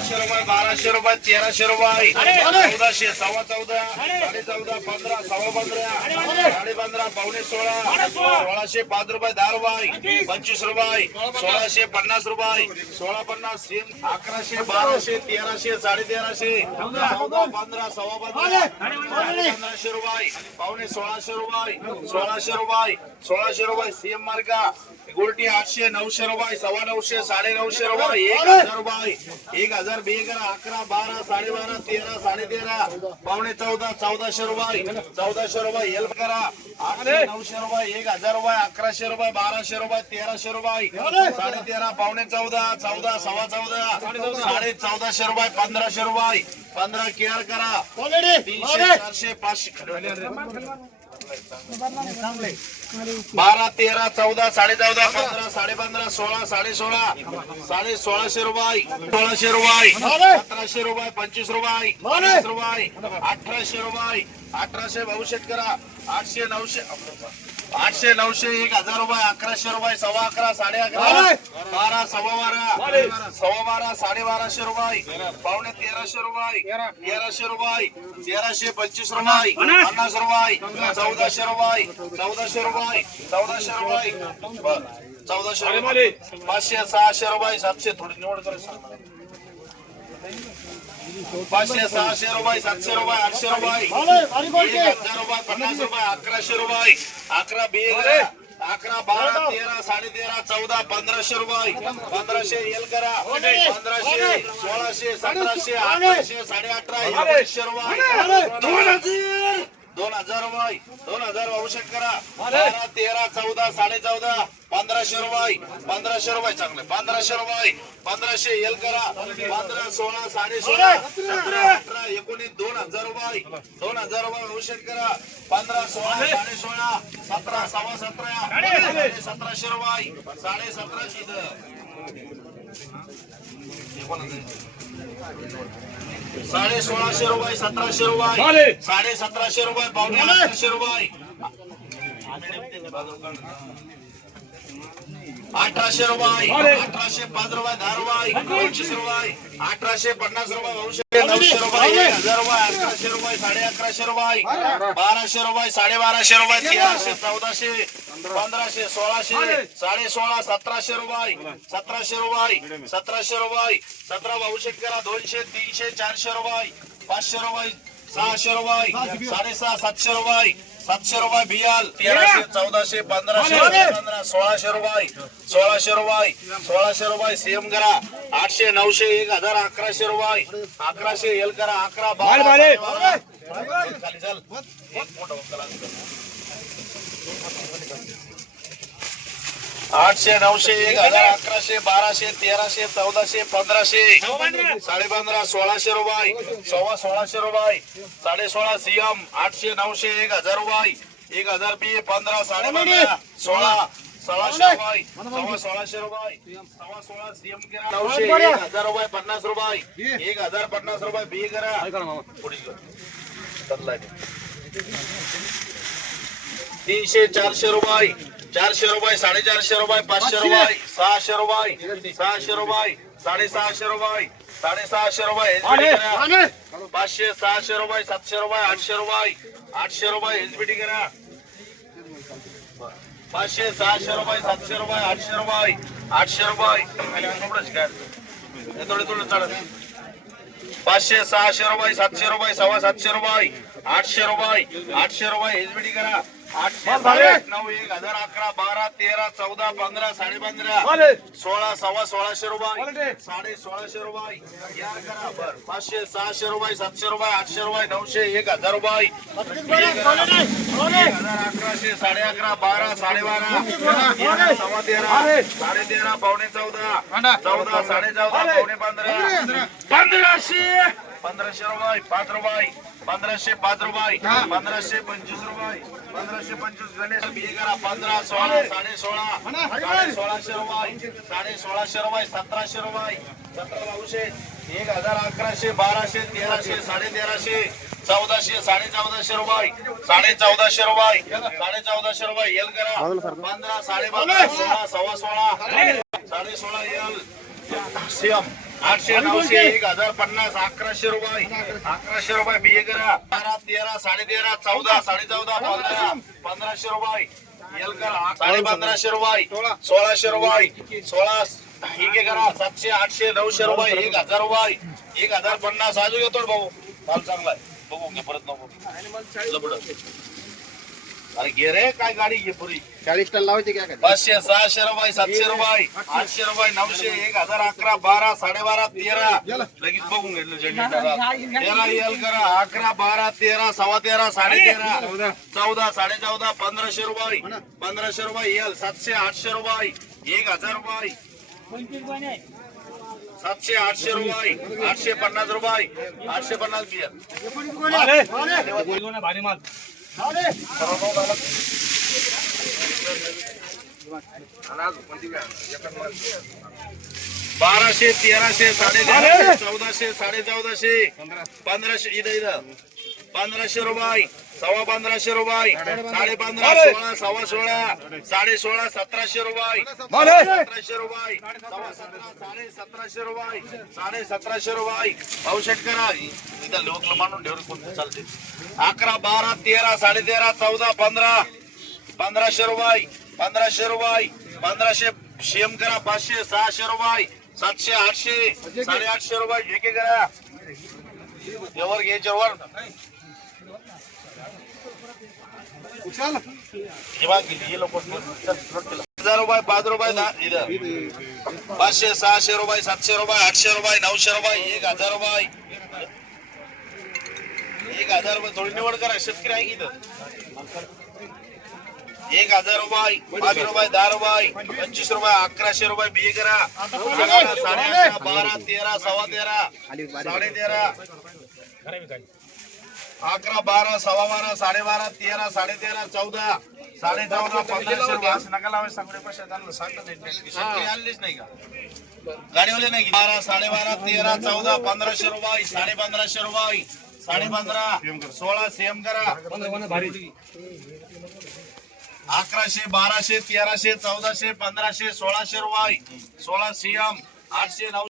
अकराशे रुपये बाराशे रुपये तेराशे रुपये. चौदाशे सव्वा चौदा साडे चौदा पंधरा सव्वा पंधरा साडे पंधरा पावणे सोळा सोळाशे पाच रुपये दहा रुपये पंचवीस! रुपये सोळाशे पन्नास रुपये सोळा पन्नास अकराशे बाराशे तेराशे साडे तेराशे चौदा पंधरा सव्वा पंधरा पंधराशे रुपये पावणे सोळाशे रुपये सोळाशे रुपये सोळाशे रुपये सीएम मार्का. गोल्टी आठशे नऊशे रुपये सव्वा नऊशे साडे नऊशे रुपये एक हजार रुपये एक हजार बे करा अकरा बारा साडेबारा तेरा साडे तेरा पावणे चौदा चौदाशे रुपये चौदाशे रुपये हेल्प करा. आठशे नऊशे रुपये एक हजार रुपये अकराशे रुपये बाराशे रुपये तेराशे रुपये साडे तेरा पावणे चौदा चौदा सव्वा चौदा साडे चौदाशे रुपये पंधराशे रुपये पंधरा केअर करा. तीनशे चारशे पाचशे. बारा तेरा चौदा साडे चौदा पंधरा साडे पंधरा सोळा साडे सोळा साडे सोळाशे रुपये सोळाशे रुपये सतराशे रुपये पंचवीस रुपये रुपये अठराशे रुपये अठराशे भविष्यात करा आठशे नऊशे आठशे नऊशे एक हजार रुपये अकराशे रुपये सव्वा अकरा साडे अकरा बारा सव्वा बारा सव्वा बारा साडे बाराशे रुपये पावणे तेराशे रुपये तेराशे रुपये तेराशे पंचवीस रुपये पन्नास! रुपये चौदाशे रुपये चौदाशे रुपये चौदाशे रुपये. चौदाशे रुपये पाचशे सहाशे रुपये सातशे थोडी निवड करायची पाचशे सहाशे रुपये सातशे रुपये आठशे रुपये. हजार रुपये पन्नास रुपये अकराशे रुपये. अकरा बे अकरा बारा तेरा साडे तेरा चौदा पंधराशे रुपये. पंधराशे एल करा. पंधराशे सोळाशे सतराशे अठराशे साडे अठरा एकोणीसशे रुपये. दोन हजार रुपये दोन हजार औषध करा. बारा तेरा चौदा साडे चौदा पंधराशे रुपये पंधराशे रुपये चांगले. पंधराशे रुपये पंधराशे एल करा. पंधरा सोळा साडे सोळा सतरा अठरा एकोणीस दोन हजार रुपये दोन हजार रुपये औषध करा. पंधरा सोळा साडे सोळा सतरा सव्वा सतरा. सतराशे रुपये साडे सतराशे साडे सोळाशे रुपये सतराशे रुपये. साडे सतराशे रुपये पावणे अठराशे रुपये. अठराशे रुपये अठराशे पाच रुपये दहा रुपये पंचवीस रुपये अठराशे पन्नास रुपये नऊशे नऊशे रुपये हजार रुपये अकराशे रुपये साडे अकराशे रुपये बाराशे रुपये साडे बाराशे रुपये तेराशे चौदाशे पंधराशे सोळाशे साडे सोळा सतराशे रुपये सतराशे रुपये सतराशे रुपये सतरा भाऊशे करा दोनशे तीनशे चारशे रुपये पाचशे रुपये सहाशे रुपये साडेसहा सातशे रुपये सातशे रुपये बियाल तेराशे चौदाशे पंधराशे पंधरा सोळाशे रुपये सोळाशे रुपये सोळाशे रुपये सीएम करा. आठशे नऊशे एक हजार अकराशे रुपये. अकराशे एल करा अकरा बारा. खाली चल. आठशे नऊशे एक हजार अकराशे बाराशे तेराशे चौदाशे पंधराशे. साडे पंधरा सोळाशे रुपये. सव्वा सोळाशे रुपये. साडे सोळा सीएम आठशे नऊशे एक हजार रुपये. एक हजार बी पंधरा साडे पंधरा सोळा सोळाशे रुपये. सव्वा सोळाशे रुपये. सव्वा सोळा सीएम करा नऊशे एक हजार रुपये पन्नास रुपये. एक हजार पन्नास रुपये बी करा. तीनशे चारशे रुपये. चारशे रुपये साडेचारशे रुपये पाचशे रुपये सहाशे रुपये सहाशे रुपये साडेसहाशे रुपये साडेसहाशे रुपये. पाचशे सहाशे रुपये सातशे रुपये आठशे रुपये आठशे रुपये एसबीटी करा. पाचशे सहाशे रुपये सातशे रुपये आठशे रुपये आठशे रुपये. थोडे थोडं चालत. पाचशे सहाशे रुपये सातशे रुपये सव्वा सातशे रुपये आठशे रुपये आठशे रुपये एसबीटी करा. आठशे नऊ एक हजार अकरा बारा तेरा चौदा पंधरा साडे पंधरा सोळा सव्वा सोळाशे रुपये. साडे सोळाशे रुपये. पाचशे सहाशे रुपये सातशे रुपये आठशे रुपये नऊशे एक हजार रुपये. अकराशे साडे अकरा बारा साडे बारा. सव्वा तेरा साडे तेरा पावणे चौदा. चौदा साडे चौदा पावणे पंधरा. पंधराशे. पंधराशे रुपये पाच रुपये पंधराशे पाच रुपये पंधराशे पंचवीस रुपये पंधराशे पंचवीस गणेश बी करा पंधरा सोळा साडे सोळा साडे सोळाशे रुपये साडे सोळाशे रुपये सतराशे रुपये सतरा बाऊशे एक हजार अकराशे बाराशे तेराशे साडे तेराशे चौदाशे साडे चौदाशे रुपये साडे चौदाशे रुपये साडे चौदाशे रुपये एल करा. पंधरा साडे पंधरा सोळा सव्वा सोळा साडे सोळा एल सीएम. आठशे नऊशे एक हजार पन्नास अकराशे रुपये अकराशे रुपये बिये करा. बारा तेरा साडे तेरा चौदा साडे चौदा पंधरा पंधराशे रुपये. येल करा. साडे पंधराशे रुपये. सोळाशे रुपये. सोळा ठीक करा. सातशे आठशे नऊशे रुपये. एक हजार रुपये. एक हजार पन्नास. अजून येतो भाऊ. माल चांगला आहे. बघू परत नको. अरे घे रे काय गाडी घे पुरी. चाळीस टन लावायचे काय पाचशे सहाशे रुपये सातशे रुपये आठशे. रुपये नऊशे एक हजार अकरा बारा साडेबारा तेरा. लगेच बघून घेतलं जंगी तेरा एल करा अकरा बारा तेरा सव्वा तेरा साडे तेरा. चौदा. साडे चौदा पंधराशे रुपये. पंधराशे रुपये एल सातशे आठशे रुपये. एक हजार रुपये. सातशे आठशे रुपये. आठशे पन्नास रुपये. आठशे पन्नास भारी माल. बाराशे तेराशे साडे चौदाशे साडे चौदाशे पंधराशे इथं इथं. पंधराशे रुपये सव्वा पंधराशे रुपये साडे पंधरा सोळा सव्वा सोळा साडे सोळा सतराशे रुपये सतराशे रुपये सव्वा सतरा साडे सतराशे रुपये साडे सतराशे रुपये. पावशेट करा इथं लोक मानून ठेवून कोणतं चालते अकरा बारा तेरा साडे तेरा चौदा पंधरा पंधराशे रुपये पंधराशे रुपये पंधराशे शेम करा पाचशे सहाशे रुपये सातशे आठशे साडेआठशे रुपये जे के करा. यावर घ्यायच्या वर बघ, हे लोक हजार रुपये पाच रुपये पाचशे सहाशे रुपये सातशे रुपये आठशे रुपये नऊशे रुपये एक हजार रुपये. एक हजार रुपये थोडी निवड करा शेतकरी आहे की इथं. एक हजार रुपये पाच रुपये दहा रुपये पंचवीस रुपये अकराशे रुपये बी करा. साडे अकरा बारा तेरा सव्वा तेरा साडे तेरा. अकरा बारा सव्वा बारा साडे बारा तेरा साडे तेरा चौदा साडे चौदा गाडीवाले नाही का? बारा साडे बारा तेरा चौदा पंधराशे रुपये साडे पंधराशे रुपये साडे पंधरा सोळा सेम करा. अकराशे बाराशे तेराशे चौदाशे पंधराशे सोळाशे रुपये सोळा सीएम आठशे नऊ